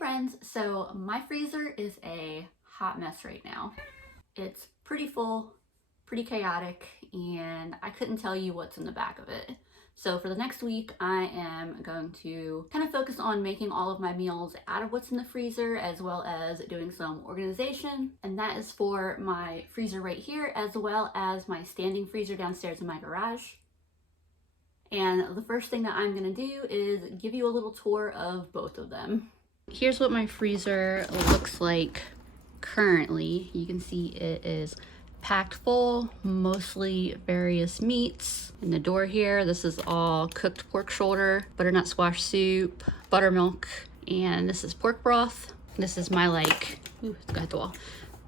friends, so my freezer is a hot mess right now. It's pretty full, pretty chaotic, and I couldn't tell you what's in the back of it. So for the next week, I am going to kind of focus on making all of my meals out of what's in the freezer, as well as doing some organization. And that is for my freezer right here, as well as my standing freezer downstairs in my garage. And the first thing that I'm gonna do is give you a little tour of both of them. Here's what my freezer looks like currently. You can see it is packed full, mostly various meats. In the door here, this is all cooked pork shoulder, butternut squash soup, buttermilk, and this is pork broth. This is my ooh, it's got the wall.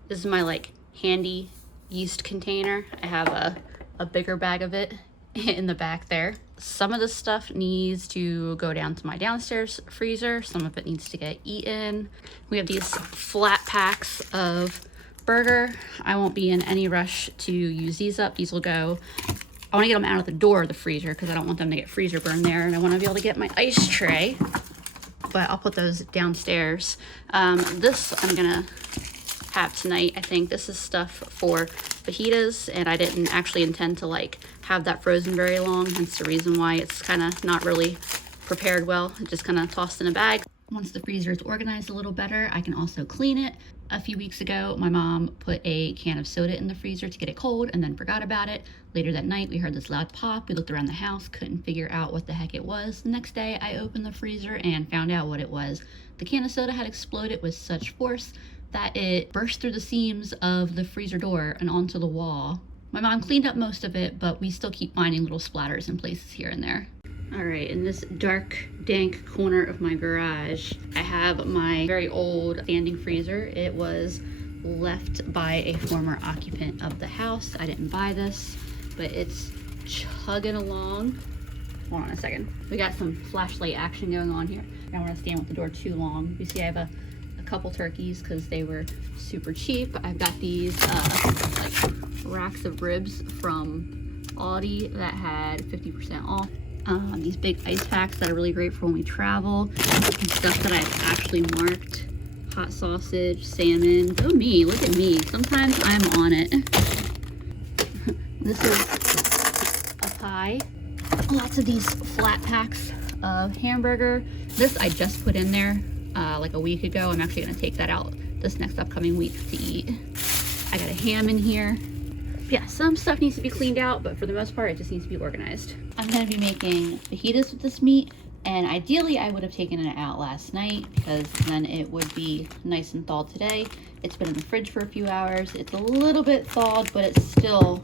This is my handy yeast container. I have a bigger bag of it in the back there. Some of the stuff needs to go down to my downstairs freezer. Some of it needs to get eaten. We have these flat packs of burger. I won't be in any rush to use these up. These will go, I want to get them out of the door of the freezer because I don't want them to get freezer burn there, and I want to be able to get my ice tray, but I'll put those downstairs. This I'm gonna have tonight. I think this is stuff for fajitas, and I didn't actually intend to have that frozen very long, hence the reason why it's kind of not really prepared well. It just kind of tossed in a bag. Once the freezer is organized a little better, I can also clean it. A few weeks ago, my mom put a can of soda in the freezer to get it cold and then forgot about it. Later that night, we heard this loud pop. We looked around the house, couldn't figure out what the heck it was. The next day, I opened the freezer and found out what it was. The can of soda had exploded with such force that it burst through the seams of the freezer door and onto the wall. My mom cleaned up most of it, but we still keep finding little splatters in places here and there. All right, in this dark, dank corner of my garage, I have my very old standing freezer. It was left by a former occupant of the house. I didn't buy this, but it's chugging along. Hold on a second. We got some flashlight action going on here. I don't want to stand with the door too long. You see I have a couple turkeys because they were super cheap. I've got these racks of ribs from Aldi that had 50% off. These big ice packs that are really great for when we travel, and stuff that I've actually marked. Hot sausage, salmon. Go me, look at me. Sometimes I'm on it. This is a pie. Lots of these flat packs of hamburger. This I just put in there like a week ago. I'm actually gonna take that out this next upcoming week to eat. I got a ham in here. Yeah, some stuff needs to be cleaned out, but for the most part, it just needs to be organized. I'm gonna be making fajitas with this meat, and ideally I would have taken it out last night because then it would be nice and thawed today. It's been in the fridge for a few hours. It's a little bit thawed, but it's still,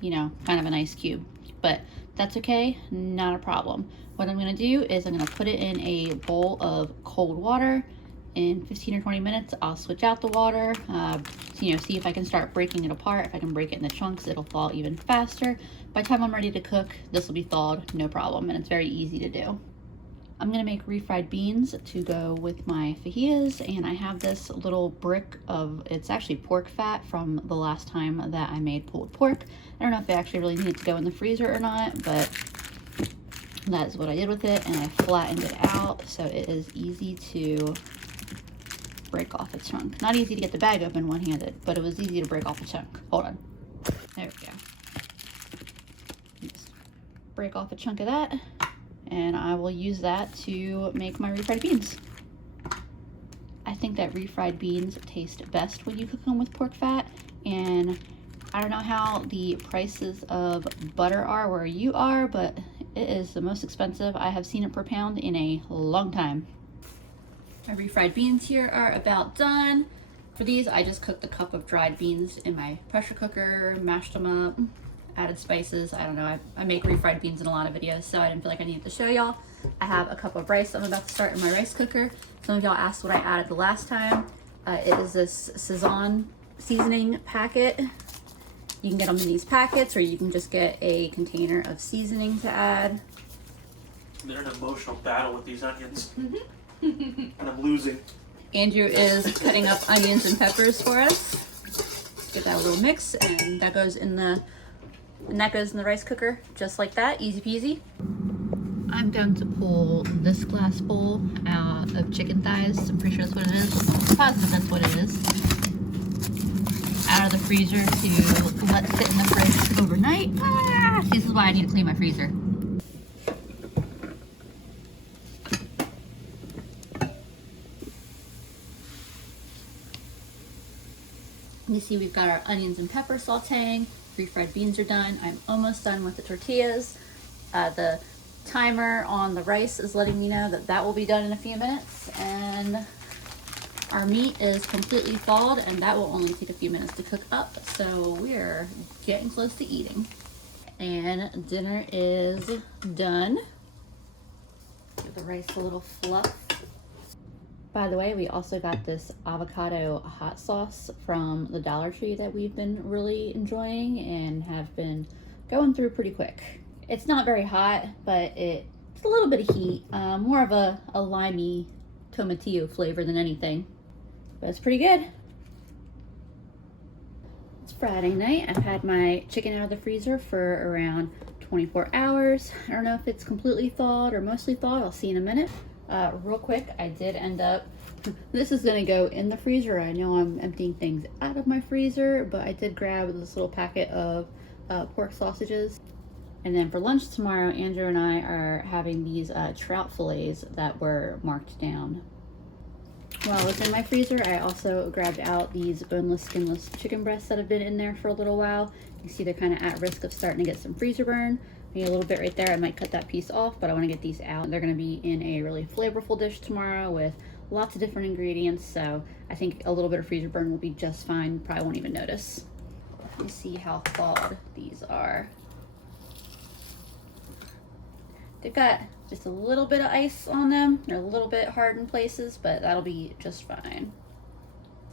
you know, kind of an ice cube, but that's okay, not a problem. What I'm gonna do is I'm gonna put it in a bowl of cold water. In 15 or 20 minutes, I'll switch out the water, see if I can start breaking it apart. If I can break it into chunks, it'll thaw even faster. By the time I'm ready to cook, this will be thawed, no problem, and it's very easy to do. I'm gonna make refried beans to go with my fajitas, and I have this little brick of, it's actually pork fat from the last time that I made pulled pork. I don't know if they actually really need to go in the freezer or not, but that is what I did with it, and I flattened it out so it is easy to break off a chunk. Not easy to get the bag open one-handed, but it was easy to break off a chunk. Hold on. There we go. Just break off a chunk of that, and I will use that to make my refried beans. I think that refried beans taste best when you cook them with pork fat, and I don't know how the prices of butter are where you are, but it is the most expensive I have seen it per pound in a long time. My refried beans here are about done. For these, I just cooked a cup of dried beans in my pressure cooker, mashed them up, added spices. I don't know, I make refried beans in a lot of videos, so I didn't feel like I needed to show y'all. I have a cup of rice I'm about to start in my rice cooker. Some of y'all asked what I added the last time. It is this Szechuan seasoning packet. You can get them in these packets, or you can just get a container of seasoning to add. They're in an emotional battle with these onions. And I'm losing. Andrew is cutting up onions and peppers for us. Get that little mix, and that goes in the rice cooker just like that, easy peasy. I'm going to pull this glass bowl out of chicken thighs. I'm pretty sure that's what it is. I'm positive that's what it is. Out of the freezer to let sit in the fridge overnight. Ah, this is why I need to clean my freezer. You see we've got our onions and pepper sauteing. Refried beans are done. I'm almost done with the tortillas. The timer on the rice is letting me know that that will be done in a few minutes. And our meat is completely thawed, and that will only take a few minutes to cook up. So we're getting close to eating. And dinner is done. Give the rice a little fluff. By the way, we also got this avocado hot sauce from the Dollar Tree that we've been really enjoying and have been going through pretty quick. It's not very hot, but it's a little bit of heat. More of a limey tomatillo flavor than anything. But it's pretty good. It's Friday night. I've had my chicken out of the freezer for around 24 hours. I don't know if it's completely thawed or mostly thawed. I'll see in a minute. Real quick, I did end up, this is gonna go in the freezer. I know I'm emptying things out of my freezer, but I did grab this little packet of pork sausages. And then for lunch tomorrow, Andrew and I are having these trout fillets that were marked down. While I was in my freezer, I also grabbed out these boneless, skinless chicken breasts that have been in there for a little while. You see they're kind of at risk of starting to get some freezer burn. Maybe a little bit right there. I might cut that piece off, but I want to get these out. They're going to be in a really flavorful dish tomorrow with lots of different ingredients, so I think a little bit of freezer burn will be just fine. Probably won't even notice. Let me see how thawed these are. They've got just a little bit of ice on them. They're a little bit hard in places, but that'll be just fine.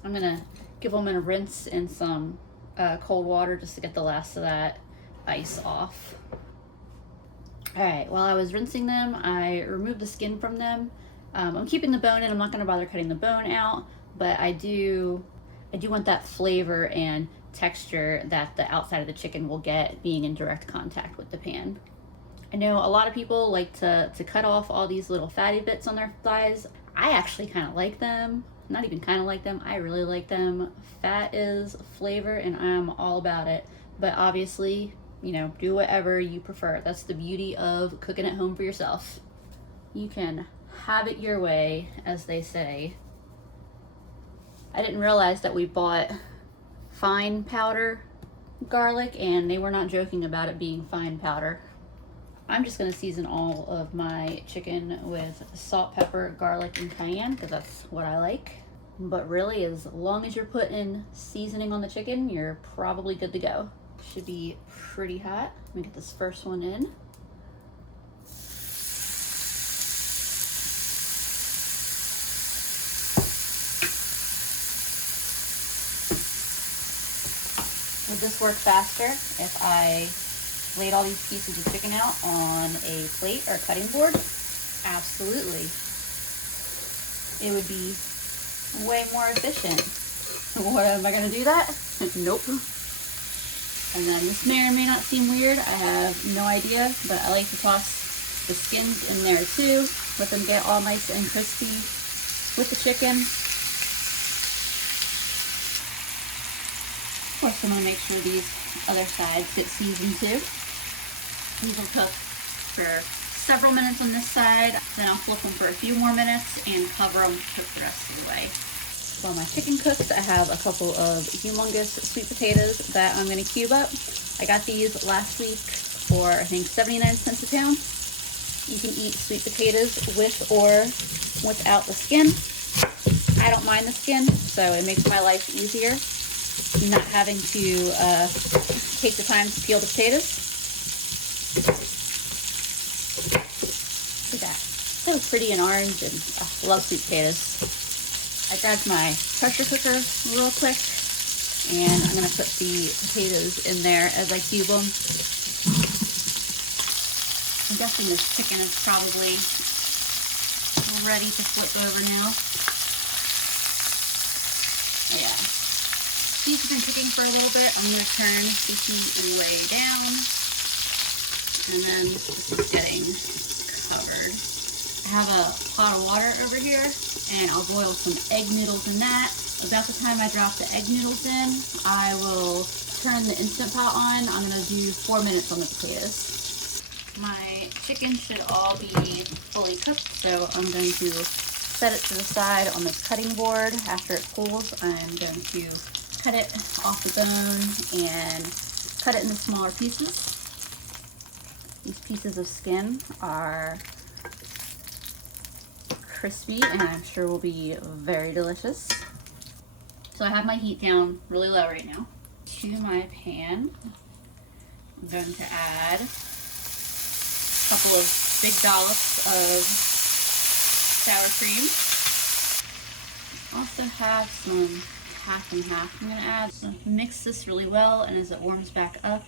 I'm gonna give them a rinse in some cold water just to get the last of that ice off. All right, while I was rinsing them, I removed the skin from them. I'm keeping the bone in. I'm not gonna bother cutting the bone out, but I do want that flavor and texture that the outside of the chicken will get being in direct contact with the pan. I know a lot of people like to cut off all these little fatty bits on their thighs. I actually kind of like them. Not even kind of like them. I really like them. Fat is flavor, and I'm all about it. But obviously, you know, do whatever you prefer. That's the beauty of cooking at home for yourself. You can have it your way, as they say. I didn't realize that we bought fine powder garlic, and they were not joking about it being fine powder. I'm just gonna season all of my chicken with salt, pepper, garlic, and cayenne, because that's what I like. But really, as long as you're putting seasoning on the chicken, you're probably good to go. Should be pretty hot. Let me get this first one in. Would this work faster if I laid all these pieces of chicken out on a plate or cutting board? Absolutely. It would be way more efficient. What, am I gonna do that? Nope. And then this may or may not seem weird, I have no idea, but I like to toss the skins in there too, let them get all nice and crispy with the chicken. Of course, I'm gonna make sure these other sides get seasoned too. These will cook for several minutes on this side, then I'll flip them for a few more minutes and cover them to cook the rest of the way. While my chicken cooks, I have a couple of humongous sweet potatoes that I'm gonna cube up. I got these last week for I think 79 cents a pound. You can eat sweet potatoes with or without the skin. I don't mind the skin, so it makes my life easier not having to take the time to peel the potatoes. Look at that. That was pretty and orange, and I love sweet potatoes. I grabbed my pressure cooker real quick, and I'm gonna put the potatoes in there as I cube them. I'm guessing this chicken is probably ready to flip over now. Yeah. These have been cooking for a little bit. I'm gonna turn the heat way down, and then this is getting covered. covered. I have a pot of water over here, and I'll boil some egg noodles in that. About the time I drop the egg noodles in, I will turn the Instant Pot on. I'm gonna do 4 minutes on the potatoes. My chicken should all be fully cooked, so I'm going to set it to the side on this cutting board. After it cools, I'm going to cut it off the bone and cut it into smaller pieces. These pieces of skin are crispy and I'm sure will be very delicious. So I have my heat down really low right now. To my pan, I'm going to add a couple of big dollops of sour cream. Also have some half and half. I'm gonna mix this really well, and as it warms back up,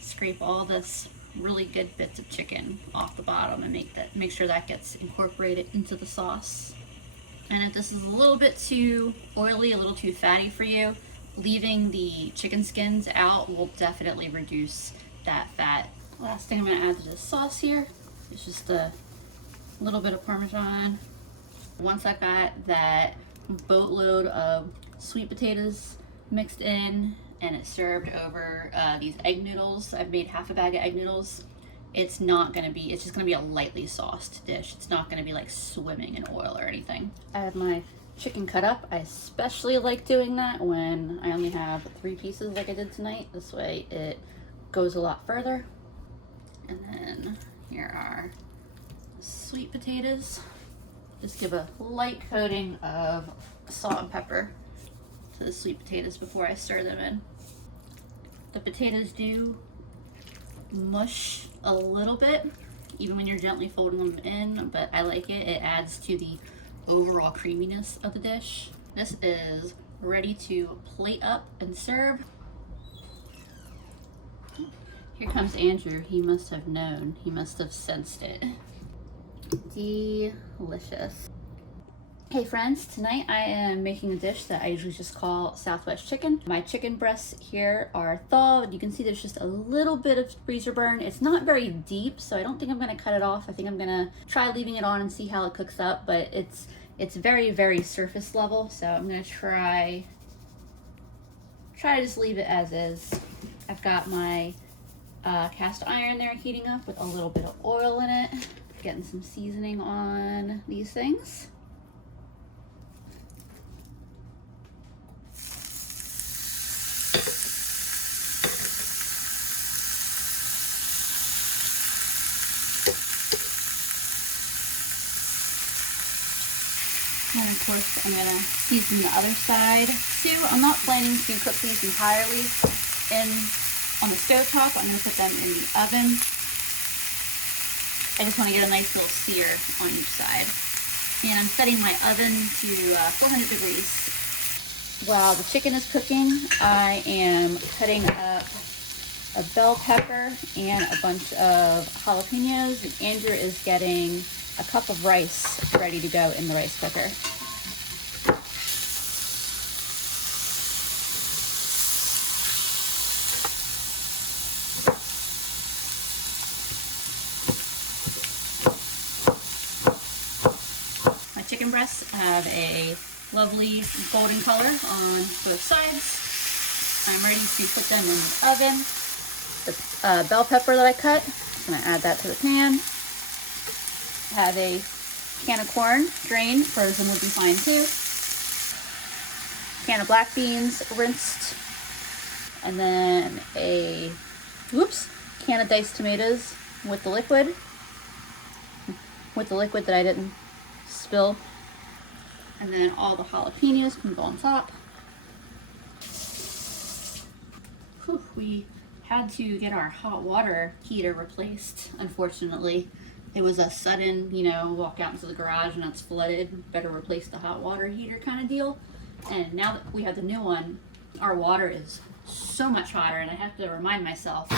scrape all this really good bits of chicken off the bottom and make sure that gets incorporated into the sauce. And if this is a little bit too oily, a little too fatty for you, leaving the chicken skins out will definitely reduce that fat. Last thing I'm going to add to this sauce here is just a little bit of Parmesan. Once I've got that boatload of sweet potatoes mixed in and it's served over these egg noodles, I've made half a bag of egg noodles. It's just going to be a lightly sauced dish. It's not going to be like swimming in oil or anything. I have my chicken cut up. I especially like doing that when I only have 3 pieces like I did tonight. This way it goes a lot further. And then here are the sweet potatoes. Just give a light coating of salt and pepper to the sweet potatoes before I stir them in. The potatoes do mush a little bit even when you're gently folding them in, but I like it. It adds to the overall creaminess of the dish. This is ready to plate up and serve. Here comes Andrew. He must have known. He must have sensed it. Delicious. Hey friends, tonight I am making a dish that I usually just call Southwest chicken. My chicken breasts here are thawed. You can see there's just a little bit of freezer burn. It's not very deep, so I don't think I'm gonna cut it off. I think I'm gonna try leaving it on and see how it cooks up, but it's very, very surface level, so I'm gonna try to just leave it as is. I've got my cast iron there heating up with a little bit of oil in it. Getting some seasoning on these things. And of course, I'm gonna season the other side too. I'm not planning to cook these entirely on the stove top. I'm gonna put them in the oven. I just want to get a nice little sear on each side. And I'm setting my oven to 400 degrees. While the chicken is cooking, I am cutting up a bell pepper and a bunch of jalapenos. And Andrew is getting a cup of rice ready to go in the rice cooker. Chicken breasts have a lovely golden color on both sides. I'm ready to put them in the oven. The bell pepper that I cut, I'm going to add that to the pan. I have a can of corn, drained, frozen would be fine too. Can of black beans, rinsed. And then a can of diced tomatoes with the liquid that I didn't spill. And then all the jalapenos can go on top. Whew, we had to get our hot water heater replaced, unfortunately. It was a sudden, walk out into the garage and it's flooded, better replace the hot water heater kind of deal. And now that we have the new one, our water is so much hotter, and I have to remind myself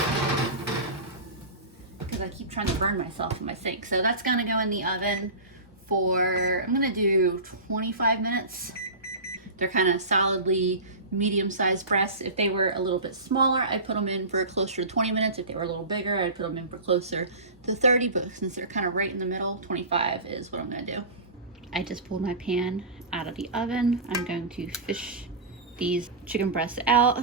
because I keep trying to burn myself in my sink. So that's gonna go in the oven for, I'm gonna do 25 minutes. They're kind of solidly medium-sized breasts. If they were a little bit smaller, I'd put them in for closer to 20 minutes. If they were a little bigger, I'd put them in for closer to 30, but since they're kind of right in the middle, 25 is what I'm gonna do. I just pulled my pan out of the oven. I'm going to fish these chicken breasts out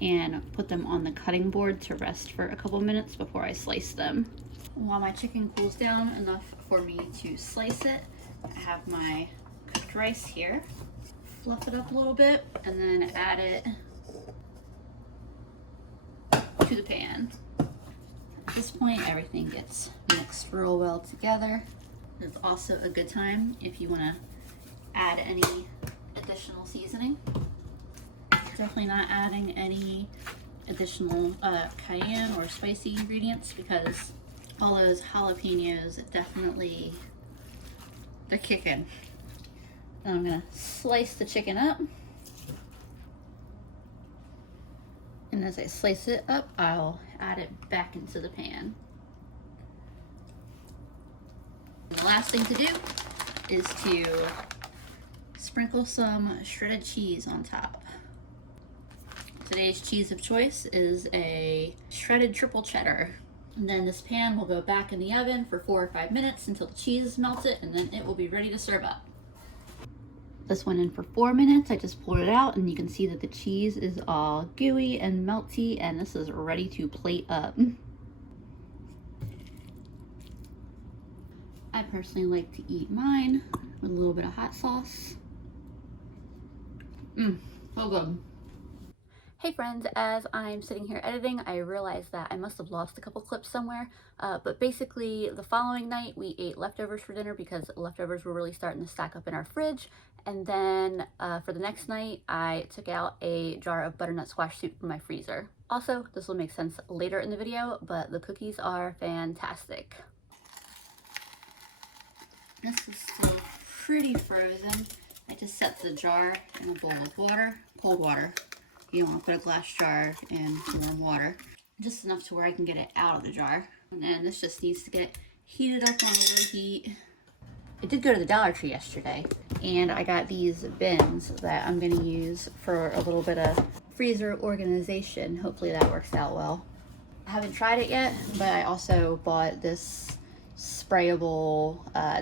and put them on the cutting board to rest for a couple minutes before I slice them. While my chicken cools down enough for me to slice it, I have my cooked rice here. Fluff it up a little bit and then add it to the pan. At this point, everything gets mixed real well together. It's also a good time if you want to add any additional seasoning. Definitely not adding any additional cayenne or spicy ingredients because all those jalapenos definitely, they're kicking. Then I'm gonna slice the chicken up. And as I slice it up, I'll add it back into the pan. And the last thing to do is to sprinkle some shredded cheese on top. Today's cheese of choice is a shredded triple cheddar. And then this pan will go back in the oven for 4 or 5 minutes until the cheese is melted, and then it will be ready to serve up. This went in for 4 minutes. I just pulled it out and you can see that the cheese is all gooey and melty, and this is ready to plate up. I personally like to eat mine with a little bit of hot sauce. So good. Hey friends, as I'm sitting here editing, I realized that I must have lost a couple clips somewhere, but basically the following night we ate leftovers for dinner because leftovers were really starting to stack up in our fridge, and then for the next night I took out a jar of butternut squash soup from my freezer. Also, this will make sense later in the video, but the cookies are fantastic. This is still pretty frozen. I just set the jar in a bowl of water, cold water. You don't want to put a glass jar in warm water. Just enough to where I can get it out of the jar. And then this just needs to get heated up on low heat. I did go to the Dollar Tree yesterday and I got these bins that I'm going to use for a little bit of freezer organization. Hopefully that works out well. I haven't tried it yet, but I also bought this sprayable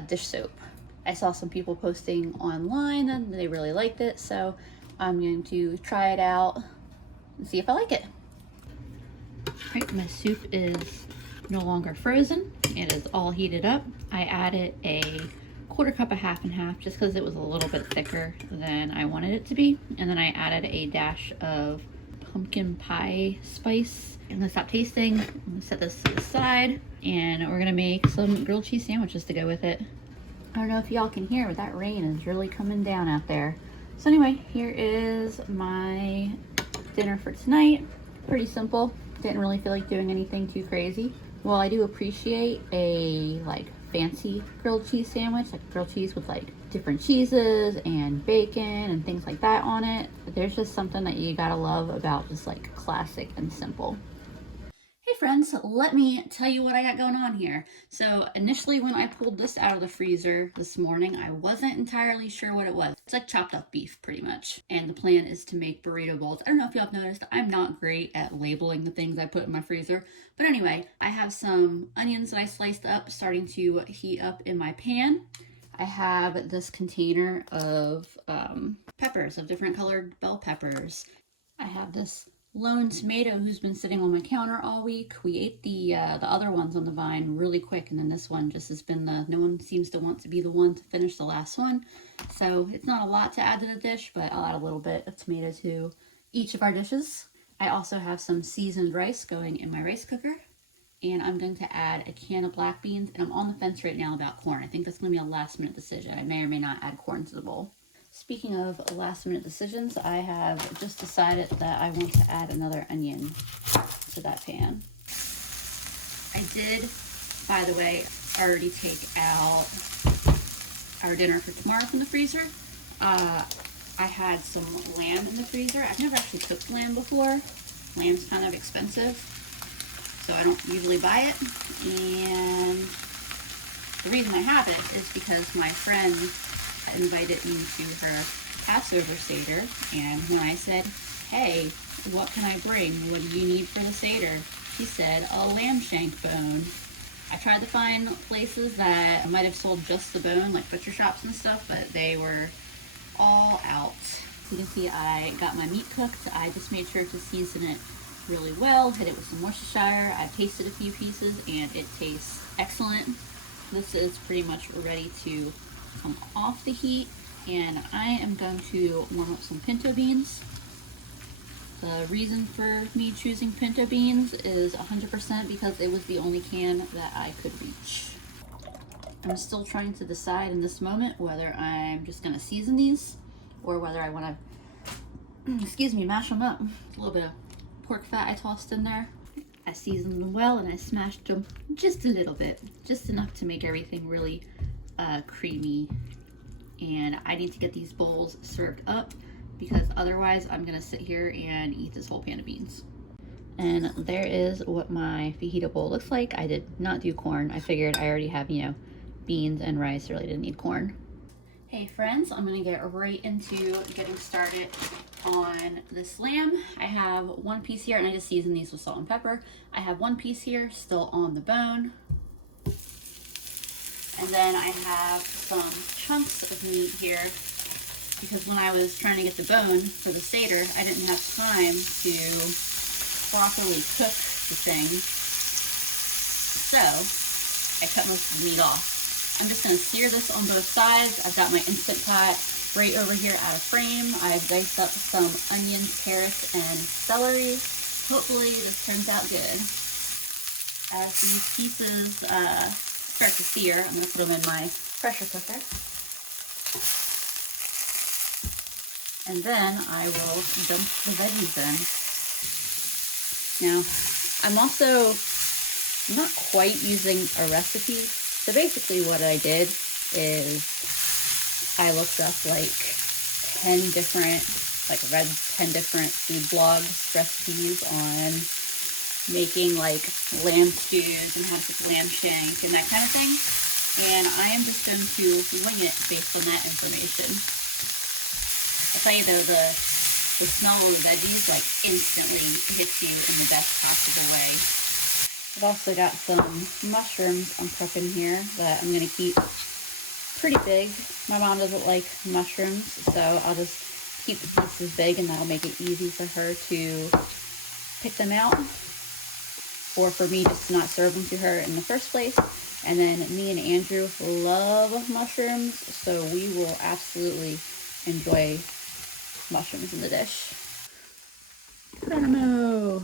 dish soap. I saw some people posting online and they really liked it, so I'm going to try it out and see if I like it. Right, my soup is no longer frozen. It is all heated up. I added a 1/4 cup of half and half just because it was a little bit thicker than I wanted it to be. And then I added a dash of pumpkin pie spice. I'm gonna stop tasting. I'm gonna set this to the side and we're gonna make some grilled cheese sandwiches to go with it. I don't know if y'all can hear, but that rain is really coming down out there. So anyway, here is my dinner for tonight. Pretty simple. Didn't really feel like doing anything too crazy. Well, I do appreciate a fancy grilled cheese sandwich, like grilled cheese with different cheeses and bacon and things like that on it. But there's just something that you gotta love about just classic and simple. Hey friends, let me tell you what I got going on here. So initially when I pulled this out of the freezer this morning, I wasn't entirely sure what it was. It's like chopped up beef pretty much. And the plan is to make burrito bowls. I don't know if y'all have noticed, I'm not great at labeling the things I put in my freezer. But anyway, I have some onions that I sliced up starting to heat up in my pan. I have this container of peppers, of different colored bell peppers. I have this lone tomato who's been sitting on my counter all week. We ate the other ones on the vine really quick, and then this one just has been no one seems to want to be the one to finish the last one. So it's not a lot to add to the dish, but I'll add a little bit of tomato to each of our dishes. I also have some seasoned rice going in my rice cooker, and I'm going to add a can of black beans, and I'm on the fence right now about corn. I think that's going to be a last minute decision. I may or may not add corn to the bowl. Speaking of last minute decisions, I have just decided that I want to add another onion to that pan. I did, by the way, already take out our dinner for tomorrow from the freezer. I had some lamb in the freezer. I've never actually cooked lamb before. Lamb's kind of expensive, so I don't usually buy it. And the reason I have it is because my friend invited me to her Passover Seder, and when I said, hey, what can I bring? What do you need for the Seder? She said, a lamb shank bone. I tried to find places that might have sold just the bone, like butcher shops and stuff, but they were all out. You can see I got my meat cooked. I just made sure to season it really well, hit it with some Worcestershire. I tasted a few pieces and it tastes excellent. This is pretty much ready to come off the heat, and I am going to warm up some pinto beans. The reason for me choosing pinto beans is 100% because it was the only can that I could reach. I'm still trying to decide in this moment whether I'm just gonna season these or whether I wanna, excuse me, mash them up. A little bit of pork fat I tossed in there. I seasoned them well and I smashed them just a little bit, just enough to make everything really creamy. And I need to get these bowls served up because otherwise I'm gonna sit here and eat this whole pan of beans. And there is what my fajita bowl looks like. I did not do corn. I figured I already have, you know, beans and rice, really didn't need corn. Hey friends, I'm gonna get right into getting started on this lamb. I have one piece here, and I just seasoned these with salt and pepper. I have one piece here still on the bone. And then I have some chunks of meat here because when I was trying to get the bone for the Seder, I didn't have time to properly cook the thing. So I cut most of the meat off. I'm just gonna sear this on both sides. I've got my Instant Pot right over here out of frame. I've diced up some onions, carrots, and celery. Hopefully this turns out good. As these pieces start to sear, I'm gonna put them in my pressure cooker. And then I will dump the veggies in. Now, I'm also not quite using a recipe. So basically what I did is I looked up like 10 different, like read 10 different food blogs, recipes on making like lamb stews and how to cook lamb shank and that kind of thing. And I am just going to wing it based on that information. I'll tell you though, the smell of the veggies like instantly hits you in the best possible way. I've also got some mushrooms I'm prepping here that I'm going to keep pretty big. My mom doesn't like mushrooms, so I'll just keep the pieces big and that'll make it easy for her to pick them out, or for me just to not serve them to her in the first place. And then me and Andrew love mushrooms, so we will absolutely enjoy mushrooms in the dish. Geronimo!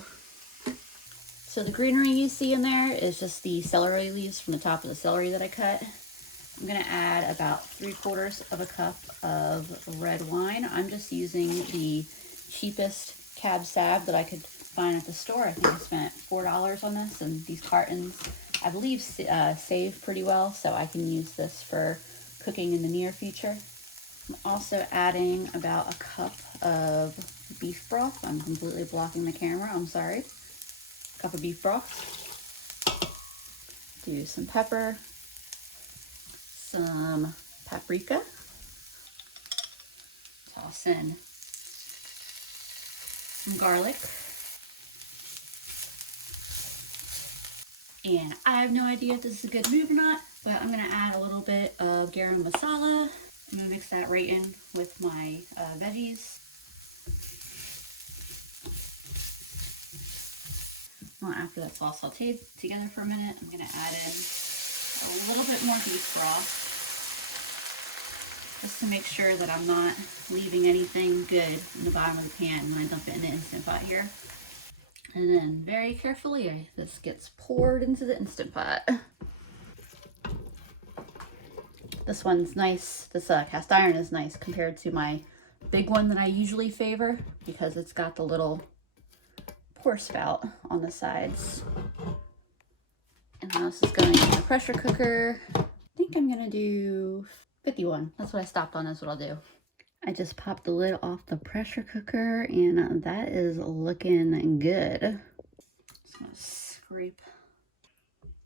So the greenery you see in there is just the celery leaves from the top of the celery that I cut. I'm gonna add about 3/4 of a cup of red wine. I'm just using the cheapest Cab Sav that I could find at the store. I think I spent $4 on this, and these cartons, I believe, save pretty well, so I can use this for cooking in the near future. I'm also adding about a cup of beef broth. I'm completely blocking the camera, I'm sorry. Cup of beef broth. Do some pepper, some paprika. Toss in some garlic. And I have no idea if this is a good move or not, but I'm gonna add a little bit of garam masala. I'm gonna mix that right in with my veggies. Well, after that's all sauteed together for a minute, I'm gonna add in a little bit more beef broth, just to make sure that I'm not leaving anything good in the bottom of the pan when I dump it in the Instant Pot here. And then very carefully, this gets poured into the Instant Pot. This one's nice. This cast iron is nice compared to my big one that I usually favor because it's got the little pour spout on the sides. And now this is going in the pressure cooker. I think I'm gonna do 51. That's what I stopped on, that's what I'll do. I just popped the lid off the pressure cooker and that is looking good. Just gonna scrape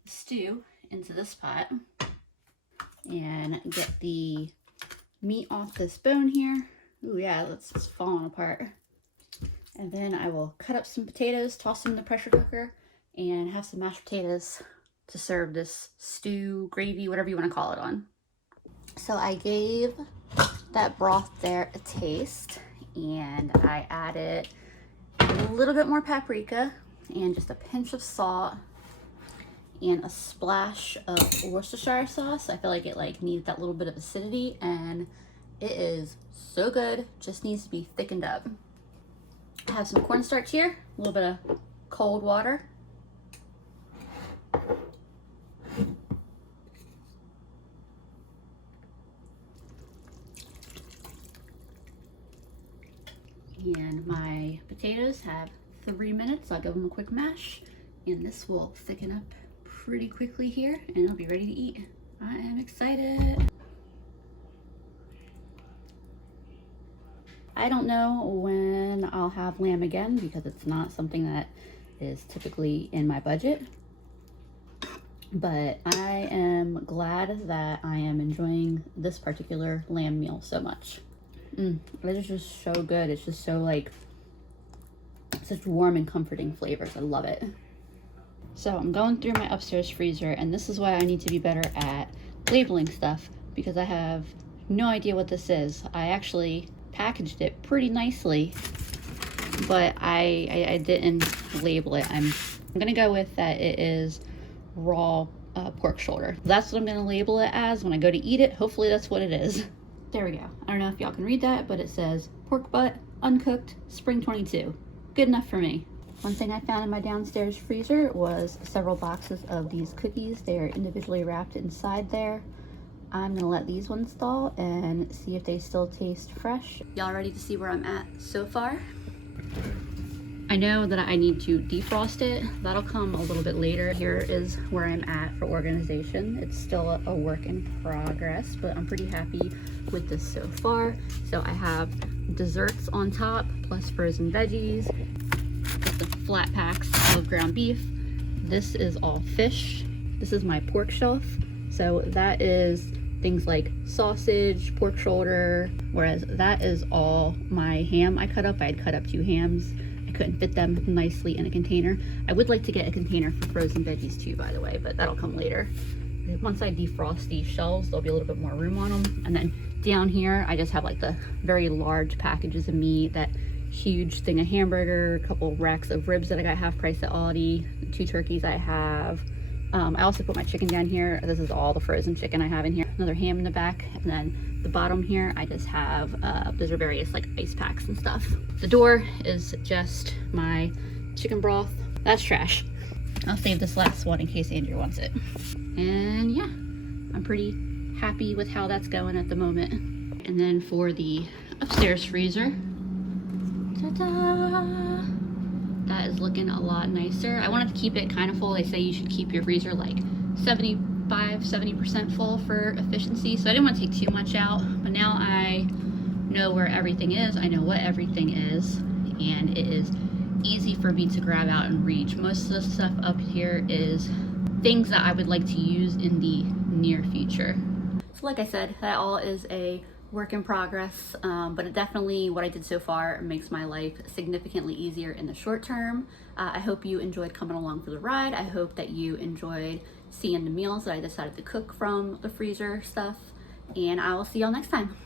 the stew into this pot and get the meat off this bone here. Ooh, yeah, it's falling apart. And then I will cut up some potatoes, toss them in the pressure cooker, and have some mashed potatoes to serve this stew, gravy, whatever you want to call it on. So I gave that broth there a taste, and I added a little bit more paprika and just a pinch of salt and a splash of Worcestershire sauce. I feel like it needs that little bit of acidity, and it is so good. Just needs to be thickened up. I have some cornstarch here, a little bit of cold water. And my potatoes have 3 minutes. I'll give them a quick mash, and this will thicken up pretty quickly here, and I'll be ready to eat. I am excited. I don't know when I'll have lamb again because it's not something that is typically in my budget. But I am glad that I am enjoying this particular lamb meal so much. It is just so good. It's just so such warm and comforting flavors. I love it. So I'm going through my upstairs freezer, and this is why I need to be better at labeling stuff, because I have no idea what this is. I actually packaged it pretty nicely, but I didn't label it. I'm gonna go with that it is raw pork shoulder. That's what I'm gonna label it as when I go to eat it. Hopefully that's what it is. There we go. I don't know if y'all can read that, but it says pork butt, uncooked, spring 22. Good enough for me. One thing I found in my downstairs freezer was several boxes of these cookies. They are individually wrapped inside there. I'm gonna let these ones thaw and see if they still taste fresh. Y'all ready to see where I'm at so far? I know that I need to defrost it. That'll come a little bit later. Here is where I'm at for organization. It's still a work in progress, but I'm pretty happy with this so far. So I have desserts on top, plus frozen veggies, just the flat packs of ground beef. This is all fish. This is my pork shelf. So that is things like sausage, pork shoulder, whereas that is all my ham I cut up. I had cut up 2 hams. I couldn't fit them nicely in a container. I would like to get a container for frozen veggies too, by the way, but that'll come later. Once I defrost these shelves, there'll be a little bit more room on them. And then down here, I just have like the very large packages of meat, that huge thing of hamburger, a couple racks of ribs that I got half price at Aldi, 2 turkeys I have. I also put my chicken down here. This is all the frozen chicken I have in here. Another ham in the back, and then the bottom here I just have those are various like ice packs and stuff. The door is just my chicken broth. That's trash. I'll save this last one in case Andrew wants it. And yeah, I'm pretty happy with how that's going at the moment. And then for the upstairs freezer, ta-da! That is looking a lot nicer. I wanted to keep it kind of full. They say you should keep your freezer like 70% full for efficiency. So I didn't want to take too much out, but now I know where everything is. I know what everything is, and it is easy for me to grab out and reach. Most of the stuff up here is things that I would like to use in the near future. So like I said, that all is a work in progress, but it definitely, what I did so far makes my life significantly easier in the short term. I hope you enjoyed coming along for the ride. I hope that you enjoyed seeing the meals that I decided to cook from the freezer stuff, and I will see y'all next time.